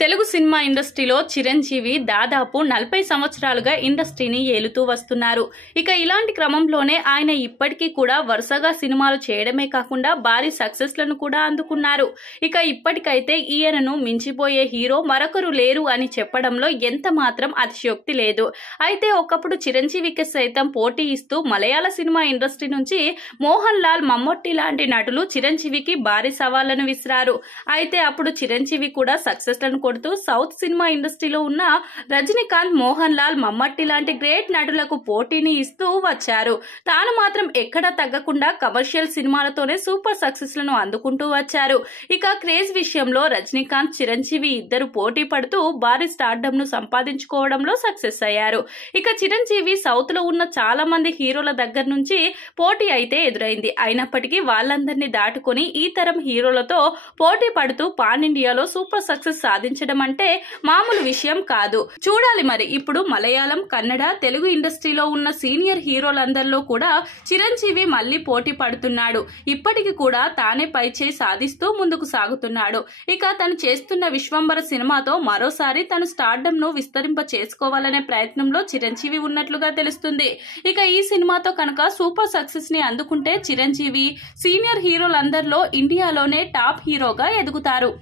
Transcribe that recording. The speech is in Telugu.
తెలుగు సినిమా ఇండస్ట్రీలో చిరంజీవి దాదాపు 40 సంవత్సరాలుగా ఇండస్ట్రీని ఏలుతూ వస్తున్నారు. ఇక ఇలాంటి క్రమంలోనే ఆయన ఇప్పటికీ కూడా వరుసగా సినిమాలు చేయడమే కాకుండా భారీ సక్సెస్లను కూడా అందుకున్నారు. ఇక ఇప్పటికైతే ఈయనను మించిపోయే హీరో మరొకరు లేరు అని చెప్పడంలో ఎంత మాత్రం అతిశయోక్తి లేదు. అయితే ఒకప్పుడు చిరంజీవికి సైతం పోటీ ఇస్తూ మలయాళ సినిమా ఇండస్ట్రీ నుంచి మోహన్ లాల్, మమ్మూట్టి లాంటి నటులు చిరంజీవికి భారీ సవాళ్లను విసిరారు. అయితే అప్పుడు చిరంజీవి కూడా సక్సెస్లను కొడుతూ సౌత్ సినిమా ఇండస్ట్రీలో ఉన్న రజనీకాంత్, మోహన్ లాల్, మమ్మట్టి లాంటి గ్రేట్ నటులకు పోటీని ఇస్తూ వచ్చారు. తాను మాత్రం ఎక్కడా తగ్గకుండా కమర్షియల్ సినిమాలతోనే సూపర్ సక్సెస్ లను అందుకుంటూ వచ్చారు. ఇక క్రేజ్ విషయంలో రజనీకాంత్, చిరంజీవి ఇద్దరు పోటీ పడుతూ భారీ స్టార్డమ్ ను సంపాదించుకోవడంలో సక్సెస్ అయ్యారు. ఇక చిరంజీవి సౌత్ లో ఉన్న చాలా మంది హీరోల దగ్గర నుంచి పోటీ అయితే ఎదురైంది. అయినప్పటికీ వాళ్ళందరినీ దాటుకొని ఈ తరం హీరోలతో పోటీ పడుతూ పాన్ ఇండియాలో సూపర్ సక్సెస్ సాధించడం అంటే మామూలు విషయం కాదు. చూడాలి మరి ఇప్పుడు మలయాళం, కన్నడ, తెలుగు ఇండస్ట్రీలో ఉన్న సీనియర్ హీరోలందరిలో కూడా చిరంజీవి మళ్లీ పోటీ పడుతున్నాడు. ఇప్పటికి కూడా తానే పైచేయి సాధిస్తూ ముందుకు సాగుతున్నాడు. ఇక తను చేస్తున్న విశ్వంబర సినిమాతో మరోసారి తను స్టార్డమ్ ను విస్తరింప చేసుకోవాలనే ప్రయత్నంలో చిరంజీవి ఉన్నట్లుగా తెలుస్తుంది. ఇక ఈ సినిమాతో కనుక సూపర్ సక్సెస్ ని అందుకుంటే చిరంజీవి సీనియర్ హీరోలందరిలో ఇండియాలోనే టాప్ హీరోగా ఎదుగుతారు.